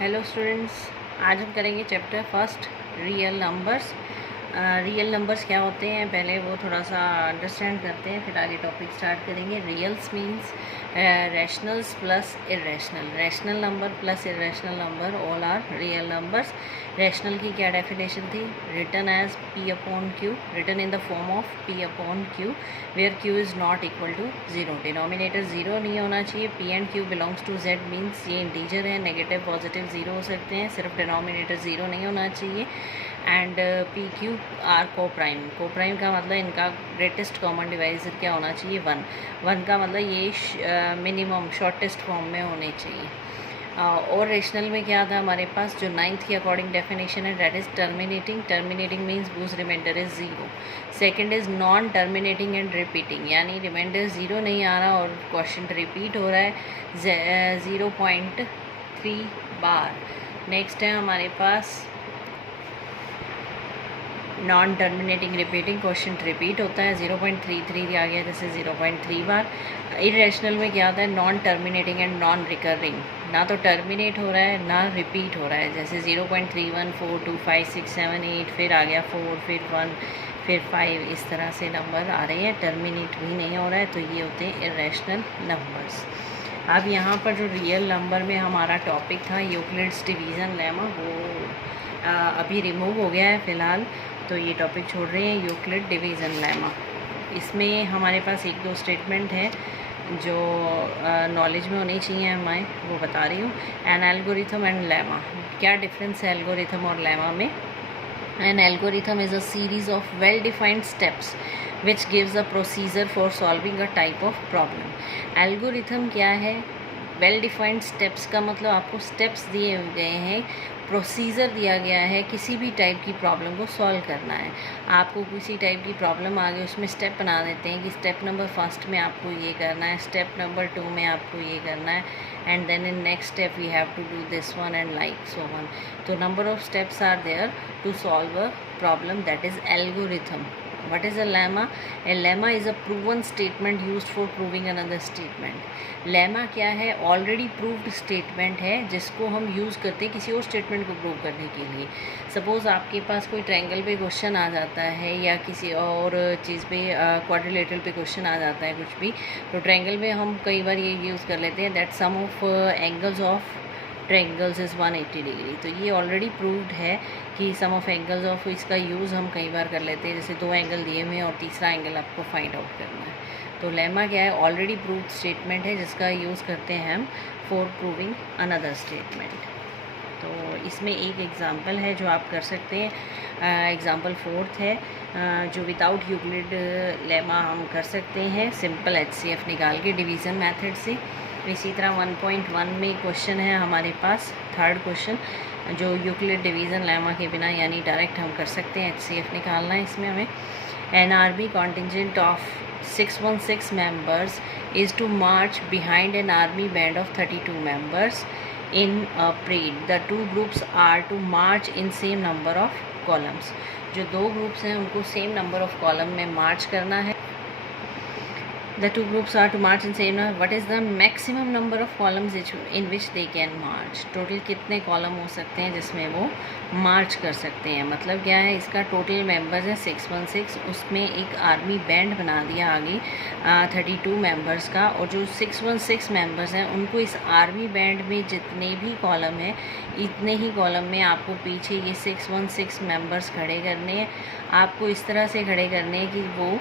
Hello students, आज हम करेंगे chapter first real numbers. Real numbers क्या होते हैं पहले वो थोड़ा सा अंडरस्टैंड करते हैं, फिर आगे टॉपिक स्टार्ट करेंगे। Reals means rationals plus irrational, rational number plus irrational number all are real numbers. Rational की क्या डेफिनेशन थी? Written as p upon q, written in the form of p upon q where q is not equal to zero. Denominator zero नहीं होना चाहिए। p and q belongs to z means ये integer है, negative positive zero हो सकते हैं, सिर्फ denominator zero नहीं होना चाहिए। एंड पी क्यू आर को प्राइम, को प्राइम का मतलब इनका ग्रेटेस्ट कॉमन डिवाइजर क्या होना चाहिए? वन। वन का मतलब ये मिनिमम शॉर्टेस्ट फॉर्म में होने चाहिए। और रेशनल में क्या था हमारे पास? जो नाइन्थ की अकॉर्डिंग डेफिनेशन है that is terminating. Terminating means whose remainder is zero. Second is non terminating and repeating, यानी रिमाइंडर ज़ीरो नहीं आ रहा और क्वेश्चन रिपीट हो रहा है 0.3 बार। नेक्स्ट है हमारे पास non terminating repeating, question repeat होता है 0.33 आ गया जैसे 0.3 बार। इरेशनल में क्या आता है? Non terminating and non recurring, ना तो टर्मिनेट हो रहा है ना रिपीट हो रहा है, जैसे 0.31 4 2 5 6 7 8, फिर आ गया 4, फिर 1, फिर 5, इस तरह से नंबर आ रहे हैं, टर्मिनेट भी नहीं हो रहा है, तो ये होते हैं इरेशनल नंबर्स। अब यहाँ पर जो रियल नंबर में हमारा टॉपिक था यूक्लिड्स डिवीज़न लेमा, वो अभी रिमूव हो गया है फ़िलहाल, तो ये टॉपिक छोड़ रहे हैं यूक्लिड डिवीज़न लेमा। इसमें हमारे पास एक दो स्टेटमेंट है जो नॉलेज में होनी चाहिए हमें, वो बता रही हूँ। एन एल्गोरिथम एंड लेमा, क्या डिफरेंस है एल्गोरिथम और लेमा में? An algorithm is a series of well defined steps which gives a procedure for solving a type of problem. Algorithm क्या है? वेल डिफाइंड स्टेप्स का मतलब आपको स्टेप्स दिए गए हैं, प्रोसीजर दिया गया है, किसी भी टाइप की प्रॉब्लम को सॉल्व करना है। आपको किसी टाइप की प्रॉब्लम आ गई, उसमें स्टेप बना देते हैं कि स्टेप नंबर फर्स्ट में आपको ये करना है, स्टेप नंबर 2 में आपको ये करना है, and then in next step we have to do this one and like so one. तो number of steps are there to solve a problem, that is algorithm. What is a lemma? A lemma is a proven statement used for proving another statement. Lemma क्या है? Already proved statement है जिसको हम use करते हैं किसी और statement को प्रूव करने के लिए। सपोज़ आपके पास कोई ट्रायंगल पे क्वेश्चन आ जाता है या किसी और चीज़ पे क्वाड्रिलेटरल पे क्वेश्चन आ जाता है कुछ भी, तो ट्रायंगल में हम कई बार ये यूज़ कर लेते हैं that sum of angles of triangles is 180 degree. तो ये ऑलरेडी प्रूव्ड है कि सम ऑफ एंगल्स ऑफ, इसका यूज़ हम कई बार कर लेते हैं, जैसे दो एंगल दिए हुए हैं और तीसरा एंगल आपको फाइंड आउट करना है। तो लेमा क्या है? ऑलरेडी प्रूव्ड स्टेटमेंट है जिसका यूज़ करते हैं हम फॉर प्रूविंग अनदर स्टेटमेंट। तो इसमें एक एग्ज़ाम्पल है जो आप कर सकते हैं, एग्ज़ाम्पल 4 है जो विदाउट यूक्लिड लेमा हम कर सकते हैं सिंपल HCF निकाल के डिवीज़न मेथड से। इसी तरह 1.1 में क्वेश्चन है हमारे पास, थर्ड क्वेश्चन, जो यूक्लिड डिवीज़न लेमा के बिना यानी डायरेक्ट हम कर सकते हैं, HCF निकालना है इसमें हमें। An army contingent of 616 members is to march behind an army band of 32 members in a parade. The two groups are to march in same number of columns. जो दो ग्रुप्स हैं उनको सेम नंबर ऑफ कॉलम में मार्च करना है। The two groups are to march in same number. What is the maximum number of columns in which they can march? Total कितने column हो सकते हैं जिसमें वो मार्च कर सकते हैं? मतलब क्या है, इसका टोटल मेंबर्स है 616, उसमें एक आर्मी बैंड बना दिया आगे 32 मेंबर्स का, और जो 616 मेंबर्स हैं उनको इस आर्मी बैंड में जितने भी कॉलम हैं इतने ही कॉलम में आपको पीछे ये 616 मेंबर्स खड़े करने हैं। आपको इस तरह से खड़े करने हैं कि वो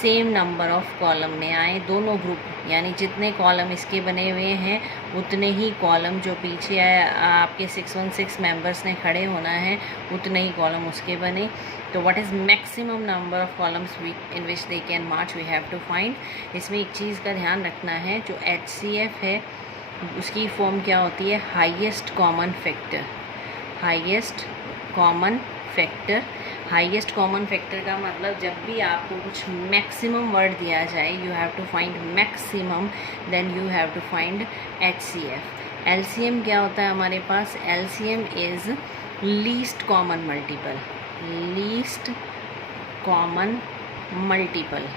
सेम नंबर ऑफ कॉलम में आए दोनों ग्रुप, यानी जितने कॉलम इसके बने हुए हैं उतने ही कॉलम जो पीछे आपके 616 मेंबर्स ने खड़े होना है उतने ही कॉलम उसके बने। तो what is maximum number of columns in which they can march we have to find. इसमें एक चीज़ का ध्यान रखना है, जो HCF है उसकी फॉर्म क्या होती है? Highest common factor. Highest common factor, highest common factor का मतलब जब भी आपको कुछ मैक्सिमम वर्ड दिया जाए you have to find maximum, then you have to find HCF। LCM क्या होता है हमारे पास? LCM is least common multiple, least common multiple.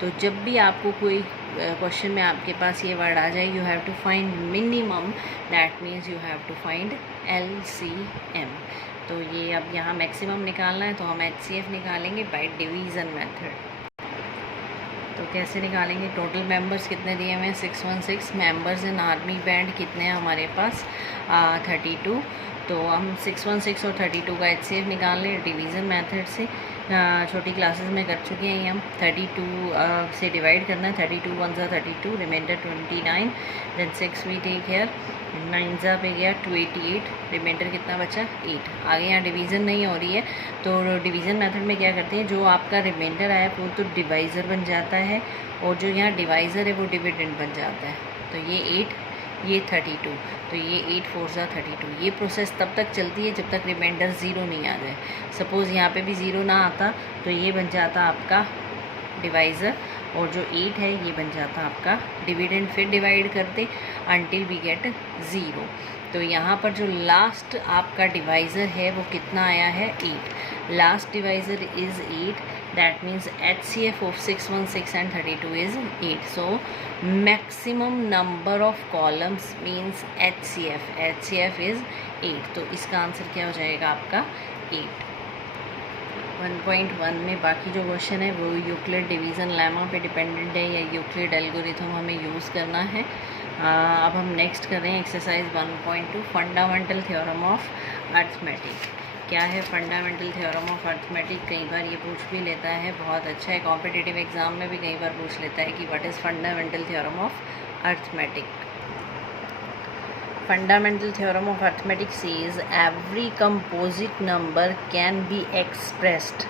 तो जब भी आपको कोई क्वेश्चन में आपके पास ये वर्ड आ जाए, you have to find minimum, that means you have to find LCM। तो ये अब यहाँ मैक्सिमम निकालना है, तो हम HCF निकालेंगे बाय डिवीज़न मेथड। तो कैसे निकालेंगे? टोटल मेंबर्स कितने दिए हुए हैं? 616 मेंबर्स इन आर्मी बैंड कितने हैं हमारे पास? 32। तो हम 616 और 32 का HCF निकाल लें डिवीज़न मेथड से। छोटी क्लासेस में कर चुके हैं ये हम। 32 से डिवाइड करना है। 32 1 ज़ा 32, remainder 29, then 6 we take here, 9 ज़ा पे गया 288, रिमाइंडर कितना बचा? 8। आगे यहाँ डिवीज़न नहीं हो रही है, तो डिवीज़न मेथड में क्या करते हैं, जो आपका रिमाइंडर आया वो तो डिवाइज़र बन जाता है, और जो यहाँ डिवाइज़र है वो डिविडेंड बन जाता है। तो ये 8, ये 32, तो ये 8 4 ज़ा 32। ये प्रोसेस तब तक चलती है जब तक रिमाइंडर 0 नहीं आ जाए। सपोज़ यहाँ पे भी 0 ना आता तो ये बन जाता आपका डिवाइज़र, और जो 8 है ये बन जाता आपका डिविडेंड। फिर डिवाइड करते अंटिल वी गेट 0। तो यहाँ पर जो लास्ट आपका डिवाइज़र है वो कितना आया है? 8। Last divisor is 8, that means HCF of 616 and 32 is 8. So maximum number of columns means HCF. HCF is 8. तो इसका आंसर क्या हो जाएगा आपका? 8। 1.1 में बाकी जो क्वेश्चन है वो यूक्लिड डिवीज़न लेमा पे डिपेंडेंट है, या यूक्लिड एल्गोरिथम हमें यूज़ करना है। अब हम नेक्स्ट कर रहे हैं exercise 1.2, fundamental theorem of arithmetic. क्या है फंडामेंटल थ्योरम ऑफ अर्थमेटिक? कई बार ये पूछ भी लेता है, बहुत अच्छा है, कॉम्पिटिटिव एग्जाम में भी कई बार पूछ लेता है कि what is fundamental theorem of arithmetic. Fundamental theorem of arithmetic says every composite number can be expressed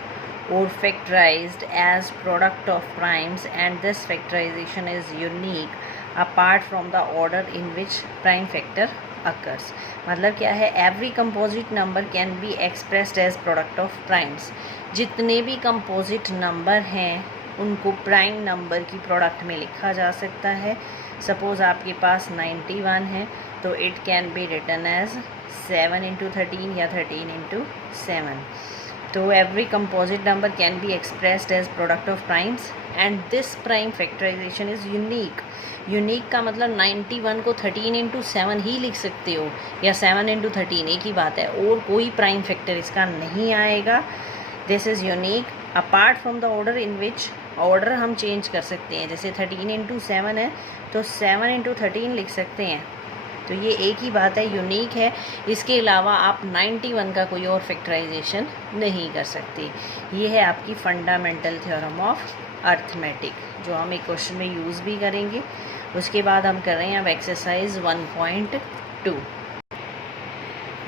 or factorized as product of primes, and this factorization is unique apart from the order in which prime factor occurs। मतलब क्या है? every composite number can be expressed as product of primes। जितने भी composite number हैं उनको prime number की product में लिखा जा सकता है। सपोज़ आपके पास 91 है तो it can be written as 7 × 13 या 13 × 7। तो every composite number can be expressed as product of primes and this prime factorization is unique। Unique का मतलब 91 को 13 × 7 ही लिख सकते हो, या 7 × 13, एक ही बात है, और कोई प्राइम फैक्टर इसका नहीं आएगा। This is unique apart from the order in which, order हम चेंज कर सकते हैं। जैसे 13 × 7 है तो 7 × 13 लिख सकते हैं। तो ये एक ही बात है, यूनिक है। इसके अलावा आप 91 का कोई और फैक्टराइजेशन नहीं कर सकते। ये है आपकी फंडामेंटल थ्योरम ऑफ अर्थमेटिक, जो हम एक क्वेश्चन में यूज़ भी करेंगे। उसके बाद हम कर रहे हैं अब exercise 1.2।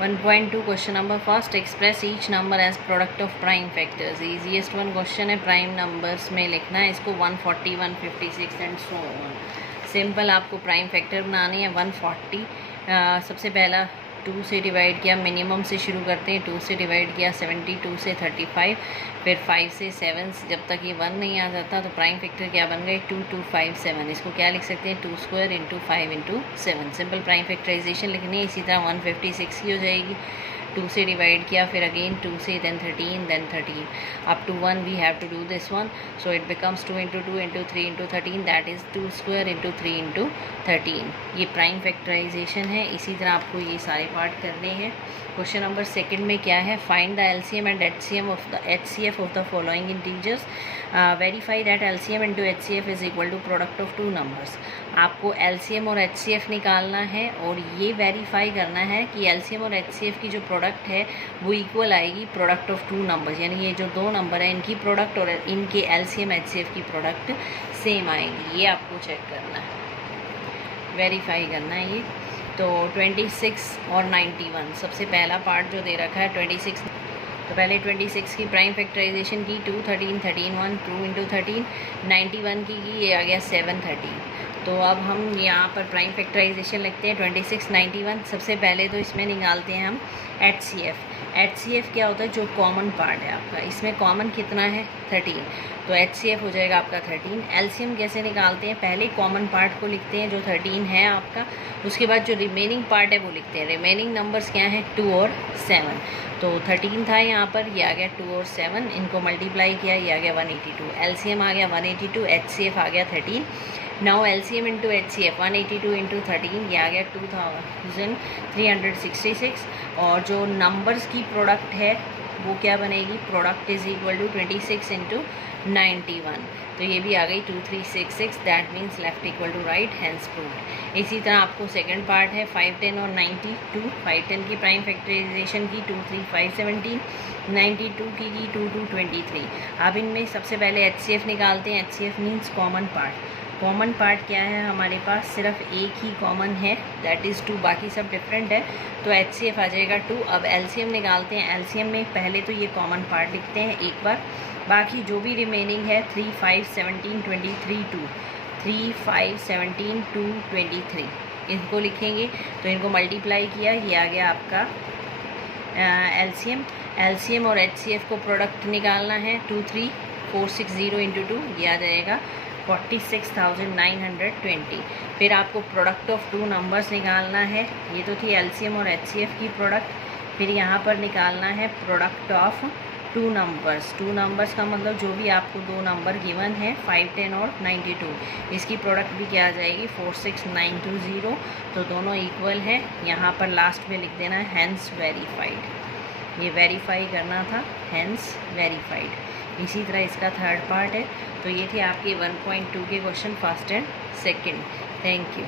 1.2 question number first, express each number as product of prime factors. Easiest one question है, प्राइम नंबर्स में लिखना है इसको 140, 156 एंड सो ऑन। सिंपल आपको प्राइम फैक्टर बनानी है 140। सबसे पहला 2 से डिवाइड किया, मिनिमम से शुरू करते हैं, 2 से डिवाइड किया 72 से 35, फिर 5 से 7, जब तक ये 1 नहीं आ जाता तो प्राइम फैक्टर क्या बन गए? 2257। इसको क्या लिख सकते हैं? 2² × 5 × 7। सिंपल प्राइम फैक्टराइजेशन लिखनी है। इसी तरह 156 की हो जाएगी, 2 से डिवाइड किया, फिर अगेन 2 से, then 13 up to 1 we have to do this one. So it becomes 2 × 2 × 3 × 13, that is 2² × 3 × 13। ये प्राइम फैक्टराइजेशन है। इसी तरह आपको ये सारे पार्ट करने हैं। क्वेश्चन नंबर सेकंड में क्या है? Find the LCM and HCF of the following integers. Verify that LCM into HCF is equal to product of 2 numbers. आपको एलसीएम और एचसीएफ निकालना है और ये वेरीफाई करना है कि एलसीएम और एचसीएफ की जो प्रोडक्ट है वो इक्वल आएगी प्रोडक्ट ऑफ 2 नंबर्स, यानी ये जो 2 नंबर है इनकी प्रोडक्ट और इनके एलसीएम एचसीएफ की प्रोडक्ट सेम आएगी। ये आपको चेक करना है, वेरीफाई करना है ये। तो 26 और 91, सबसे पहला पार्ट जो दे रखा है 26, तो पहले 26 की प्राइम फैक्टराइजेशन की 2 13 13 1 2 × 13, 91 की ये आ गया 7 13। तो अब हम यहाँ पर प्राइम फैक्टराइजेशन लिखते हैं 26 91। सबसे पहले तो इसमें निकालते हैं हम एचसीएफ। एचसीएफ क्या होता है? जो कॉमन पार्ट है आपका, इसमें कॉमन कितना है? 13। तो तो HCF हो जाएगा आपका 13। LCM कैसे निकालते हैं, पहले कॉमन पार्ट को लिखते हैं जो 13 है आपका, उसके बाद जो रिमेनिंग पार्ट है वो लिखते हैं। रिमेनिंग नंबर्स क्या हैं, 2 और 7। तो 13 था यहाँ पर, ये आ गया 2 और 7, इनको मल्टीप्लाई किया, ये आ गया 182। LCM आ गया 182, HCF आ गया 13। Now LCM into HCF 182 into 13, ये आ गया 2366। और जो नंबर्स की प्रोडक्ट है वो क्या बनेगी, product is equal to 26 into 91। तो ये भी आ गई 2366, that means left equal to right, hence proved. इसी तरह आपको सेकंड पार्ट है 5, 10 और 92। 5, 10 की प्राइम फैक्टराइजेशन की 2, 3, 5, 17, 92 की 2, 2, 23। अब इनमें सबसे पहले HCF निकालते हैं। HCF means common part. Common part क्या है हमारे पास, सिर्फ एक ही कॉमन है, दैट इज़ 2, बाकी सब डिफरेंट है, तो HCF आ जाएगा 2। अब LCM निकालते हैं। LCM में पहले तो ये कॉमन पार्ट लिखते हैं एक बार, बाकी जो भी रिमेनिंग है 3, 5, 17, 23, 2, 3, 5, 17, 2, 23, इनको लिखेंगे। तो इनको मल्टीप्लाई किया, ये आ गया आपका LCM और HCF को प्रोडक्ट निकालना है। 23460 इंटू 2, ये आ जाएगा 46,920। फिर आपको प्रोडक्ट ऑफ 2 नंबर्स निकालना है। ये तो थी LCM और HCF की प्रोडक्ट। फिर यहाँ पर निकालना है प्रोडक्ट ऑफ 2 नंबर्स। 2 नंबर्स का मतलब जो भी आपको 2 नंबर गिवन है 5, 10 और 92, इसकी प्रोडक्ट भी क्या आ जाएगी 46920। तो दोनों इक्वल है। यहाँ पर लास्ट में लिख देना है हैंस वेरीफाइड, ये वेरीफाई करना था, हैंस वेरीफाइड। इसी तरह इसका थर्ड पार्ट है। तो ये थे आपके 1.2 के question first and second. Thank you.